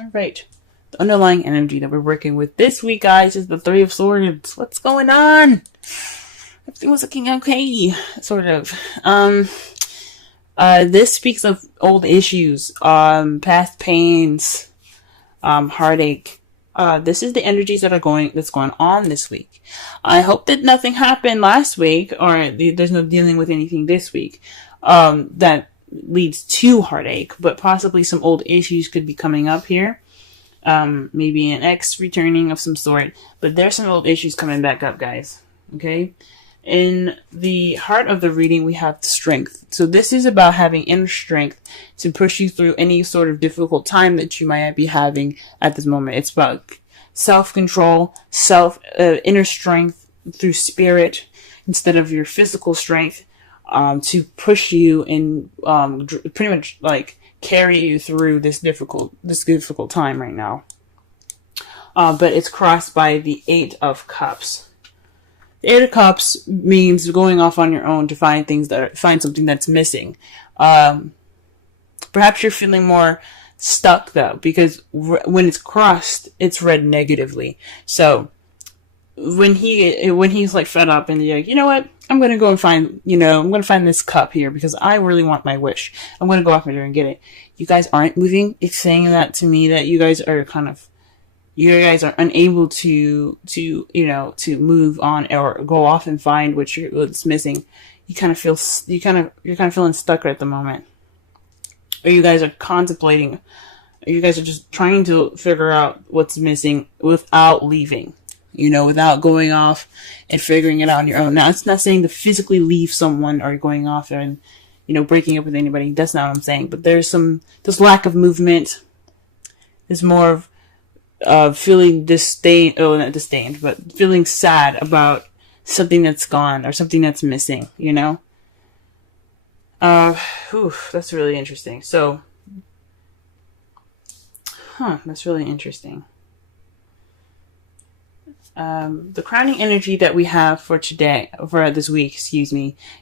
All right. The underlying energy that we're working with this week, guys, is the Three of Swords. What's going on? Everything was looking okay, sort of. This speaks of old issues, past pains, heartache. This is the energies that's going on this week. I hope that nothing happened last week, or there's no dealing with anything this week, that leads to heartache, but possibly some old issues could be coming up here. Maybe an ex returning of some sort, but there's some old issues coming back up, guys. Okay? In the heart of the reading, we have strength. So this is about having inner strength to push you through any sort of difficult time that you might be having at this moment. It's about self-control, inner strength through spirit instead of your physical strength, to push you and pretty much like carry you through this difficult time right now. But it's crossed by the Eight of Cups. The Eight of Cups means going off on your own to find something that's missing. Perhaps you're feeling more stuck though, because when it's crossed, it's read negatively. So when he's like fed up and you're like, you know what? I'm going to go and find this cup here because I really want my wish. I'm going to go off there and get it. You guys aren't moving. It's saying that to me that you guys are unable to move on or go off and find what's missing. You're kind of feeling stuck at the moment. Or you guys are contemplating, or you guys are just trying to figure out what's missing without leaving. Without going off and figuring it out on your own. Now, it's not saying to physically leave someone or going off and, breaking up with anybody. That's not what I'm saying. But there's lack of movement. There's more of feeling not disdained, but feeling sad about something that's gone or something that's missing, That's really interesting. So, that's really interesting. The crowning energy that we have for this week,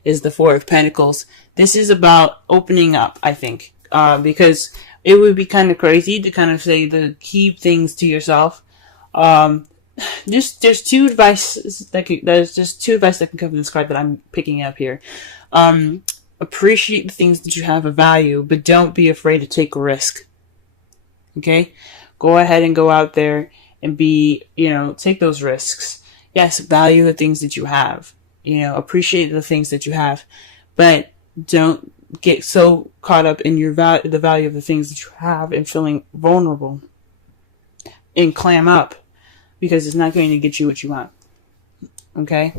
is the Four of Pentacles. This is about opening up, I think, because it would be kind of crazy to kind of say to keep things to yourself. There's two advice that can come from this card that I'm picking up here. Appreciate the things that you have of value, but don't be afraid to take a risk. Okay? Go ahead and go out there and take those risks. Yes, value the things that you have. Appreciate the things that you have, but don't get so caught up in the value of the things that you have and feeling vulnerable and clam up, because it's not going to get you what you want. Okay?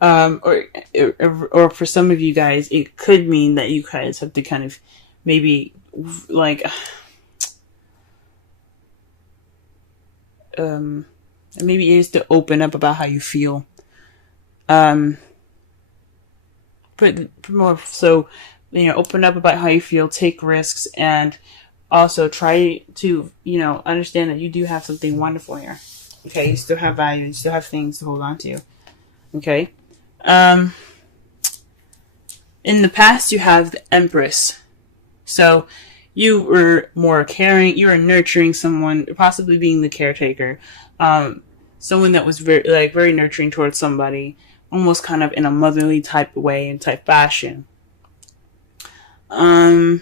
Or for some of you guys, it could mean that you guys have to kind of maybe maybe it is to open up about how you feel. But more so, open up about how you feel, take risks, and also try to, understand that you do have something wonderful here. Okay, you still have value, you still have things to hold on to. Okay. In the past, you have the Empress. So you were more caring, you were nurturing someone, possibly being the caretaker. Someone that was very nurturing towards somebody, almost kind of in a motherly type way and type fashion. This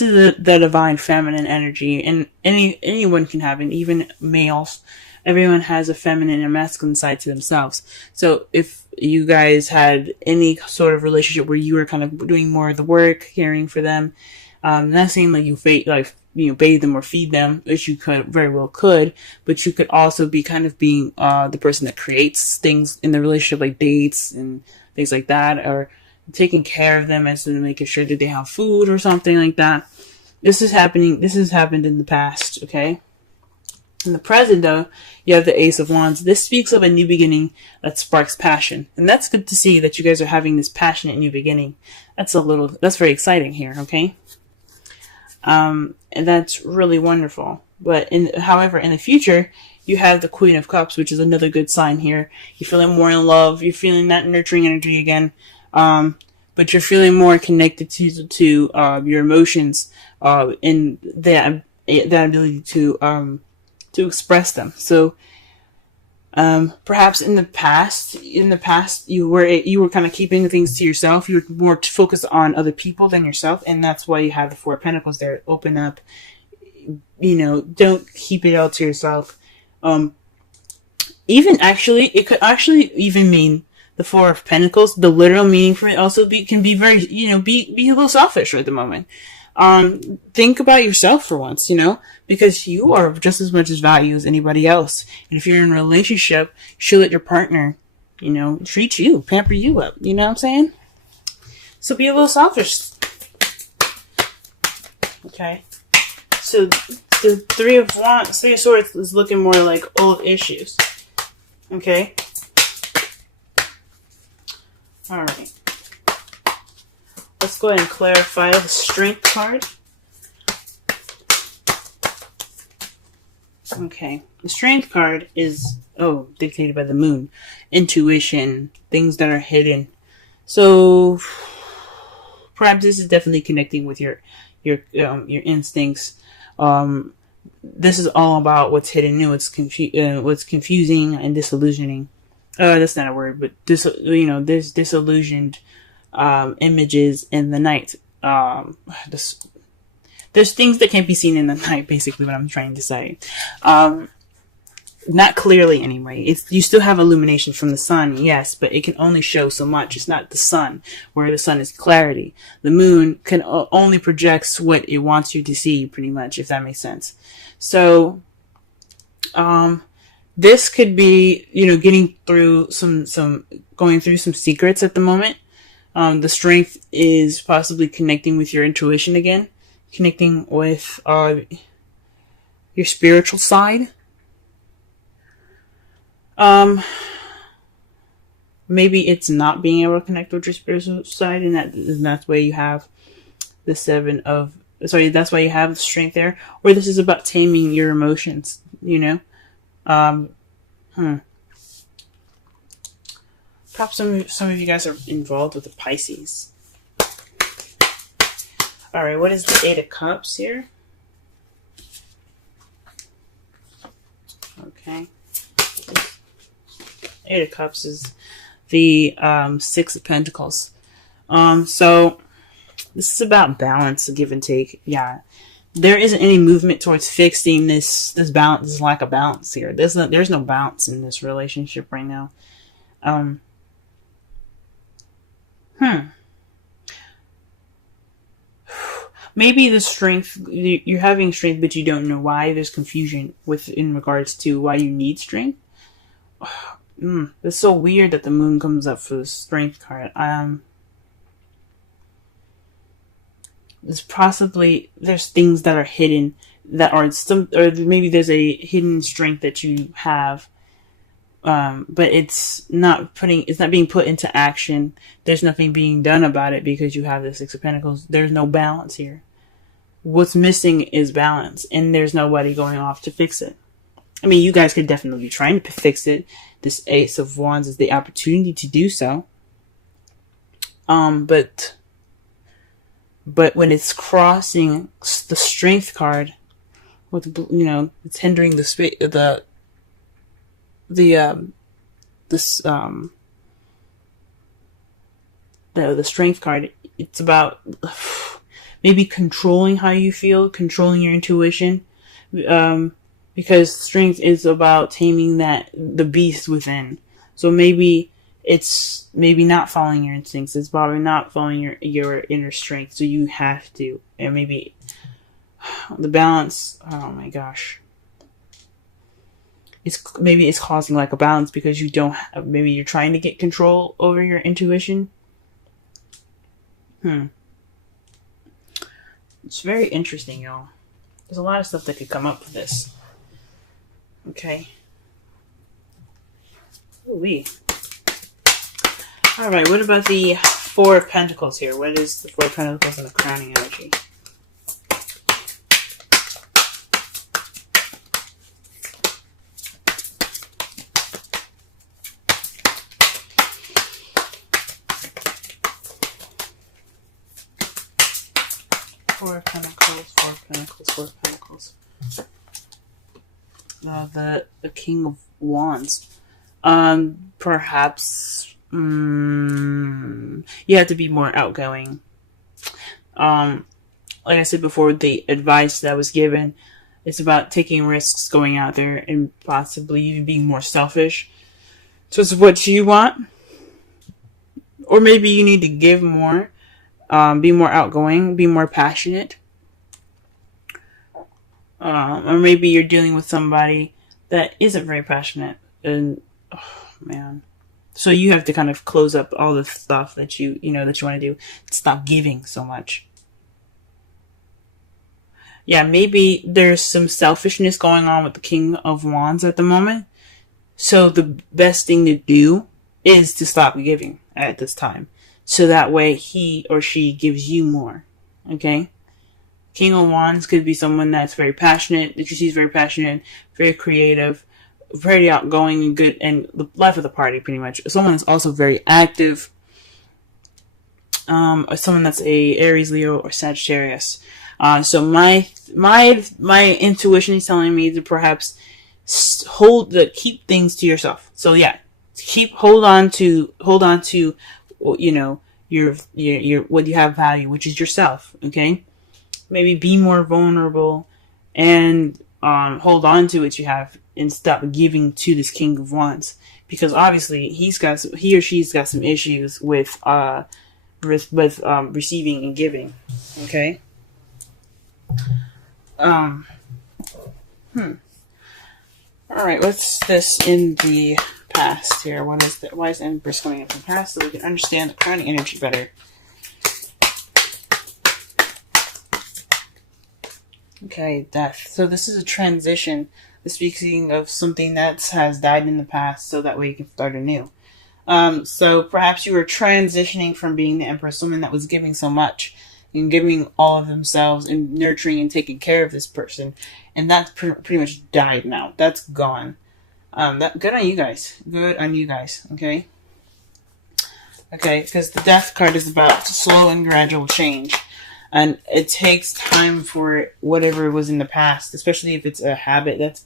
is the divine feminine energy, and anyone can have it, even males. Everyone has a feminine and masculine side to themselves. So if you guys had any sort of relationship where you were kind of doing more of the work, caring for them, not saying like you bathe them or feed them, which you very well could, but you could also be kind of being the person that creates things in the relationship, like dates and things like that, or taking care of them as in making sure that they have food or something like that. This has happened in the past, okay? In the present, though, you have the Ace of Wands. This speaks of a new beginning that sparks passion. And that's good to see that you guys are having this passionate new beginning. That's very exciting here, okay? And that's really wonderful. But however, in the future, you have the Queen of Cups, which is another good sign here. You're feeling more in love. You're feeling that nurturing energy again. but you're feeling more connected to your emotions, and that ability to express them. So, perhaps in the past, you were kind of keeping things to yourself. You were more focused on other people than yourself, and that's why you have the Four of Pentacles there. Open up, don't keep it all to yourself. Even actually, it could actually even mean the Four of Pentacles. The literal meaning for it also can be very, be a little selfish at the moment. Think about yourself for once, because you are just as much as value as anybody else. And if you're in a relationship, you should let your partner, treat you, pamper you up. You know what I'm saying? So be a little selfish. Okay. So the Three of Swords is looking more like old issues. Okay. All right. Let's go ahead and clarify the Strength card. Okay. The Strength card is, dictated by the moon. Intuition. Things that are hidden. So, perhaps this is definitely connecting with your instincts. This is all about what's hidden and what's confusing and disillusioning. That's not a word, but there's disillusioned images in the night. There's things that can't be seen in the night, basically what I'm trying to say. Not clearly anyway. You still have illumination from the sun, yes, but it can only show so much. It's not the sun, where the sun is clarity. The moon can only projects what it wants you to see, pretty much, if that makes sense. So, this could be, getting through going through some secrets at the moment. The Strength is possibly connecting with your intuition again, connecting with your spiritual side. Maybe it's not being able to connect with your spiritual side, and that's why you have the that's why you have the Strength there. Or this is about taming your emotions, Perhaps some of you guys are involved with the Pisces. Alright, what is the Eight of Cups here? Okay. Eight of Cups is the Six of Pentacles. So this is about balance, give and take. Yeah. There isn't any movement towards fixing this balance, this lack of balance here. There's no balance in this relationship right now. Maybe the Strength, you're having Strength, but you don't know why. There's confusion in regards to why you need Strength. It's so weird that the moon comes up for the Strength card. There's things that are hidden that are or maybe there's a hidden strength that you have, but it's not being put into action. There's nothing being done about it because you have the Six of Pentacles. There's no balance here. What's missing is balance, and there's nobody going off to fix it. I mean, you guys could definitely be trying to fix it. This Ace of Wands is the opportunity to do so. But when it's crossing the Strength card, with it's hindering the Strength card. It's about maybe controlling how you feel, controlling your intuition, because Strength is about taming the beast within. So maybe it's not following your instincts. It's probably not following your inner strength. So you have to, and maybe the balance. Oh my gosh. Maybe it's causing lack of balance because you don't have, maybe you're trying to get control over your intuition. It's very interesting, y'all. There's a lot of stuff that could come up with this. Okay. Ooh-wee. Alright, what about the Four of Pentacles here? What is the Four of Pentacles and the crowning energy? Four of Pentacles, Four of Pentacles, Four of Pentacles. The King of Wands. Perhaps you have to be more outgoing. Like I said before, the advice that was given, it's about taking risks, going out there, and possibly even being more selfish. So it's what you want. Or maybe you need to give more, be more outgoing, be more passionate. Or maybe you're dealing with somebody that isn't very passionate. And, oh man. So you have to kind of close up all the stuff that you want to do. Stop giving so much. Yeah, maybe there's some selfishness going on with the King of Wands at the moment. So the best thing to do is to stop giving at this time. So that way he or she gives you more. Okay? King of Wands could be someone that's very passionate, that you see is very passionate, very creative, very outgoing and good, and the life of the party pretty much. Someone that's also very active. Or someone that's a Aries, Leo, or Sagittarius. So my intuition is telling me to perhaps keep things to yourself. So yeah, hold on to your what you have value, which is yourself. Okay, maybe be more vulnerable and hold on to what you have and stop giving to this King of Wands, because obviously he or she's got some issues with receiving and giving. Okay. Alright, what's this in the past here? Why is the Empress coming up in the past so we can understand the crowning energy better? Okay, death. So this is a transition. Speaking of something that has died in the past, so that way you can start anew. So perhaps you were transitioning from being the Empress, someone that was giving so much and giving all of themselves and nurturing and taking care of this person, and that's pretty much died now. That's gone. Good on you guys. Good on you guys. Okay. Okay, because the Death card is about slow and gradual change, and it takes time for whatever was in the past, especially if it's a habit that's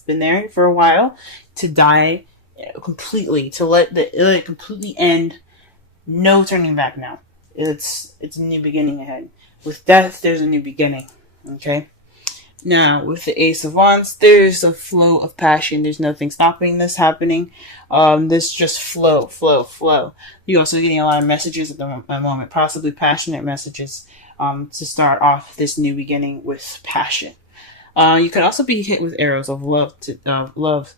been there for a while, to die completely, to let it completely end. No turning back now. It's a new beginning ahead. With Death, there's a new beginning. Okay. Now, with the Ace of Wands, there's a flow of passion. There's nothing stopping this happening. This just flow. You're also getting a lot of messages at the moment, possibly passionate messages, to start off this new beginning with passion. You could also be hit with arrows of love,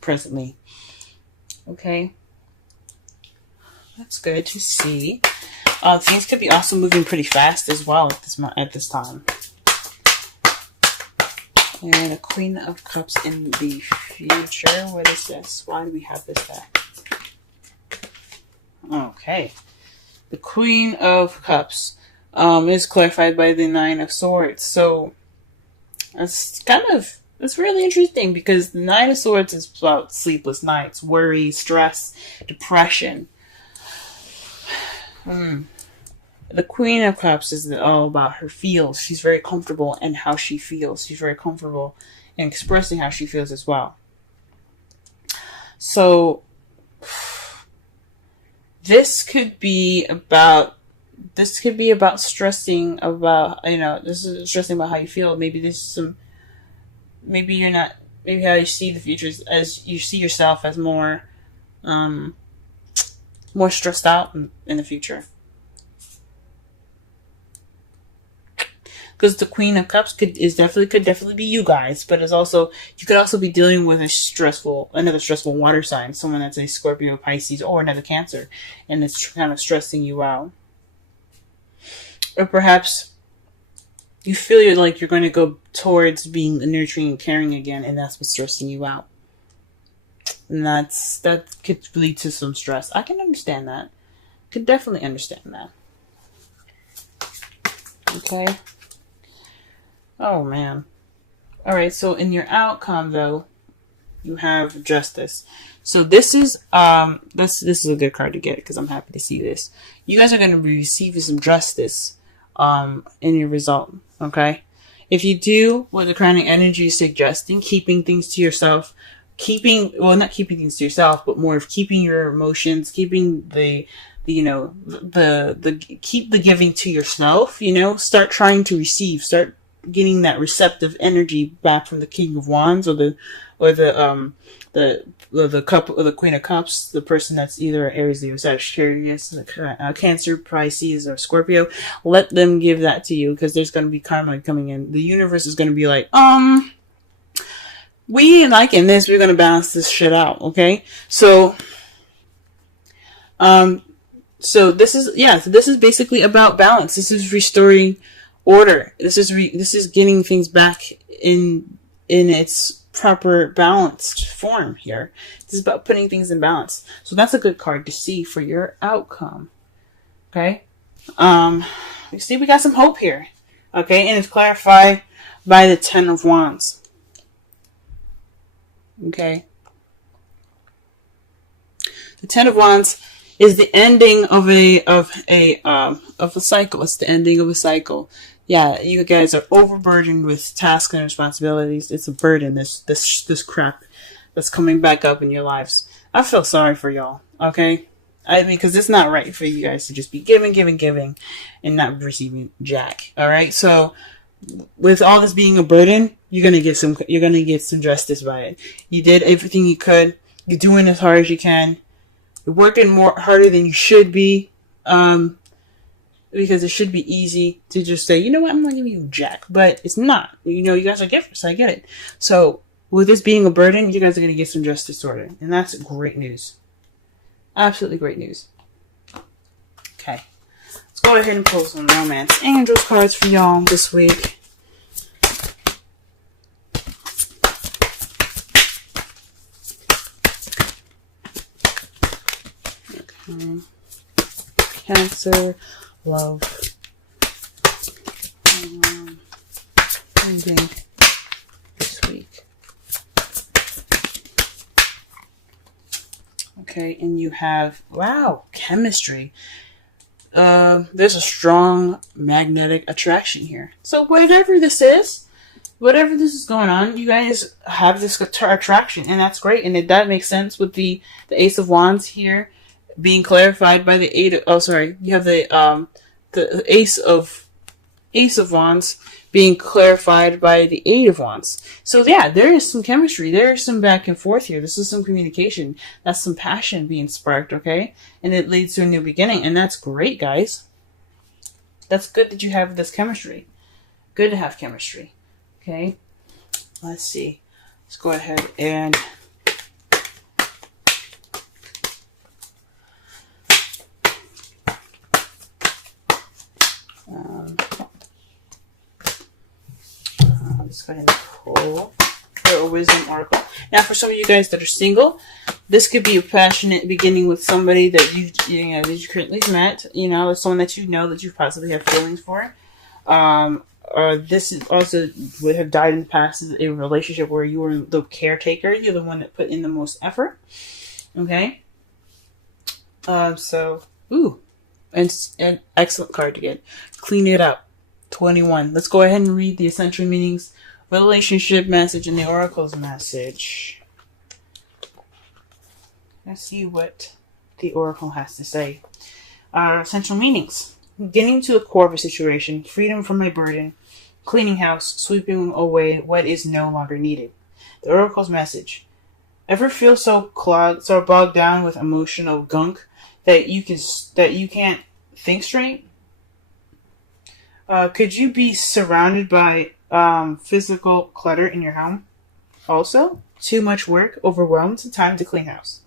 presently. Okay. That's good to see. Things could be also moving pretty fast as well at this time. And a Queen of Cups in the future. What is this? Why do we have this back? Okay. The Queen of Cups is clarified by the Nine of Swords. So that's really interesting, because the Nine of Swords is about sleepless nights, worry, stress, depression. The Queen of Cups is all about her feels. She's very comfortable in how she feels. She's very comfortable in expressing how she feels as well. So this could be about stressing about, this is stressing about how you feel. Maybe how you see the future as you see yourself as more stressed out in the future. Because the Queen of Cups could definitely be you guys, but you could also be dealing with another stressful water sign, someone that's a Scorpio, Pisces, or another Cancer, and it's kind of stressing you out. Or perhaps you feel like you're going to go towards being nurturing and caring again, and that's what's stressing you out. And that could lead to some stress. I can understand that. Could definitely understand that. Okay. Oh, man. Alright, so in your outcome, though, you have Justice. So this is a good card to get, because I'm happy to see this. You guys are going to be receiving some justice in your result. Okay. If you do what the crowning energy is suggesting, keeping things to yourself, not keeping things to yourself, but more of keeping your emotions, keeping keep the giving to yourself, start trying to receive, start getting that receptive energy back from the King of Wands or the cup or the Queen of Cups, the person that's either Aries, Leo, Sagittarius, Cancer, Pisces, or Scorpio. Let them give that to you, because there's going to be karma coming in. The universe is going to be like, we liking this, we're going to balance this shit out, okay? So this is basically about balance. This is restoring order. This is getting things back in its proper balanced form here. This is about putting things in balance. So that's a good card to see for your outcome. Okay. You see, we got some hope here. Okay, and it's clarified by the Ten of Wands. Okay. The Ten of Wands is the ending of a cycle. It's the ending of a cycle. Yeah, you guys are overburdened with tasks and responsibilities. It's a burden, this crap that's coming back up in your lives. I feel sorry for y'all, okay? Because it's not right for you guys to just be giving, and not receiving jack. All right, so with all this being a burden, you're gonna get some justice by it. You did everything you could. You're doing as hard as you can. You're working harder than you should be. Because it should be easy to just say, you know what, I'm not giving you jack. But it's not. You guys are givers. I get it. So, with this being a burden, you guys are going to get some justice sorted. And that's great news. Absolutely great news. Okay. Let's go ahead and pull some Romance Angels cards for y'all this week. Okay. Cancer. Love. Ending this week. Okay, and you have, wow, chemistry. There's a strong magnetic attraction here. So whatever this is going on, you guys have this attraction, and that's great, and that makes sense with the Ace of Wands here being clarified by the you have the Ace of Wands being clarified by the Eight of Wands. So yeah, there is some chemistry. There is some back and forth here. This is some communication. That's some passion being sparked, okay? And it leads to a new beginning, and that's great, guys. That's good that you have this chemistry. Good to have chemistry. Okay? Let's see. Let's go ahead and let's go ahead and pull a wisdom oracle. Now, for some of you guys that are single, this could be a passionate beginning with somebody that you currently met. Or someone that that you possibly have feelings for. Or this is also would have died in the past as a relationship where you were the caretaker. You're the one that put in the most effort. Okay. An excellent card to get. Clean it up. 21. Let's go ahead and read the essential meanings, relationship message, and the oracle's message. Let's see what the oracle has to say. Essential meanings. Getting to the core of a situation, freedom from my burden, cleaning house, sweeping away what is no longer needed. The oracle's message. Ever feel so bogged down with emotional gunk that you can't think straight? Could you be surrounded by physical clutter in your home? Also, too much work, overwhelmed, time to clean house.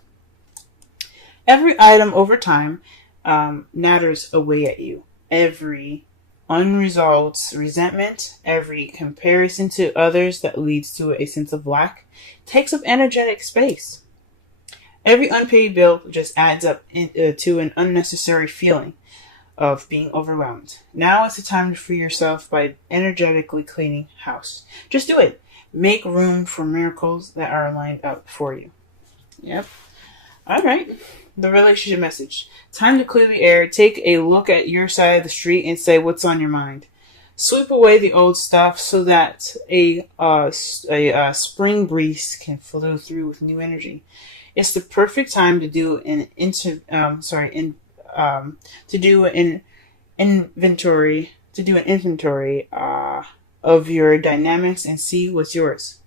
Every item over time natters away at you. Every unresolved resentment, every comparison to others that leads to a sense of lack takes up energetic space. Every unpaid bill just adds up to an unnecessary feeling of being overwhelmed. Now is the time to free yourself by energetically cleaning house. Just do it. Make room for miracles that are lined up for you. Yep. All right. the relationship message. Time to clear the air. Take a look at your side of the street and say what's on your mind. Sweep away the old stuff so that a spring breeze can flow through with new energy. It's the perfect time to do an inventory of your dynamics and see what's yours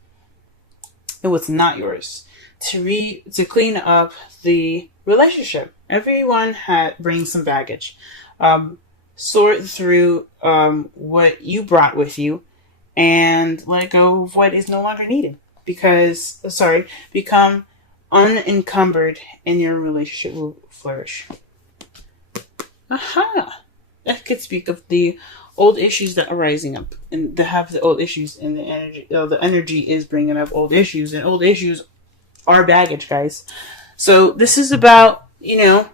and what's not yours. To clean up the relationship. Everyone brings some baggage. Sort through what you brought with you and let go of what is no longer needed. Become unencumbered and your relationship will flourish. Aha! That could speak of the old issues that are rising up and the old issues and the energy. The energy is bringing up old issues, and old issues are baggage, guys. So this is about, you're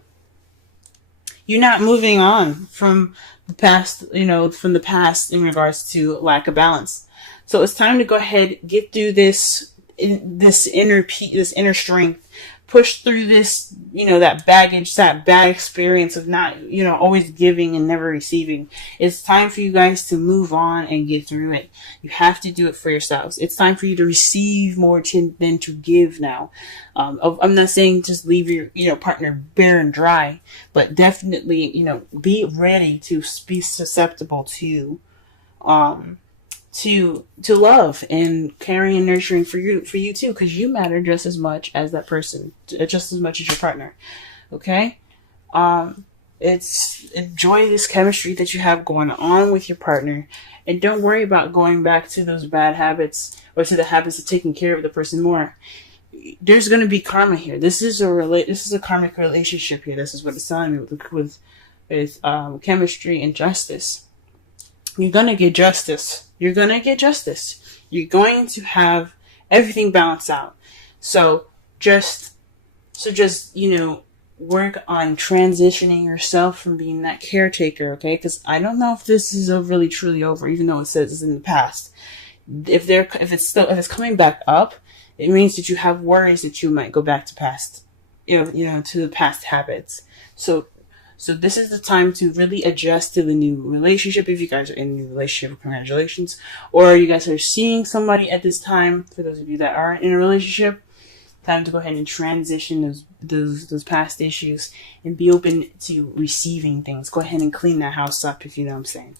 not moving on from the past, from the past in regards to lack of balance. So it's time to go ahead, get through this inner strength, push through this, that baggage, that bad experience of not, always giving and never receiving. It's time for you guys to move on and get through it. You have to do it for yourselves. It's time for you to receive more than to give now. I'm not saying just leave your, partner bare and dry, but definitely, be ready to be susceptible to love and caring and nurturing for you too, because you matter just as much as that person, just as much as your partner. Okay? Enjoy this chemistry that you have going on with your partner, and don't worry about going back to those bad habits or to the habits of taking care of the person more. There's going to be karma here. This is a karmic relationship here. This is what it's telling me with chemistry and justice. You're going to get justice. You're going to have everything balanced out. So just work on transitioning yourself from being that caretaker, okay? Because I don't know if this is really truly over, even though it says it's in the past. If it's coming back up, it means that you have worries that you might go back to past, to the past habits. So this is the time to really adjust to the new relationship. If you guys are in a new relationship, congratulations. Or you guys are seeing somebody at this time, for those of you that are in a relationship, time to go ahead and transition those past issues and be open to receiving things. Go ahead and clean that house up, if you know what I'm saying.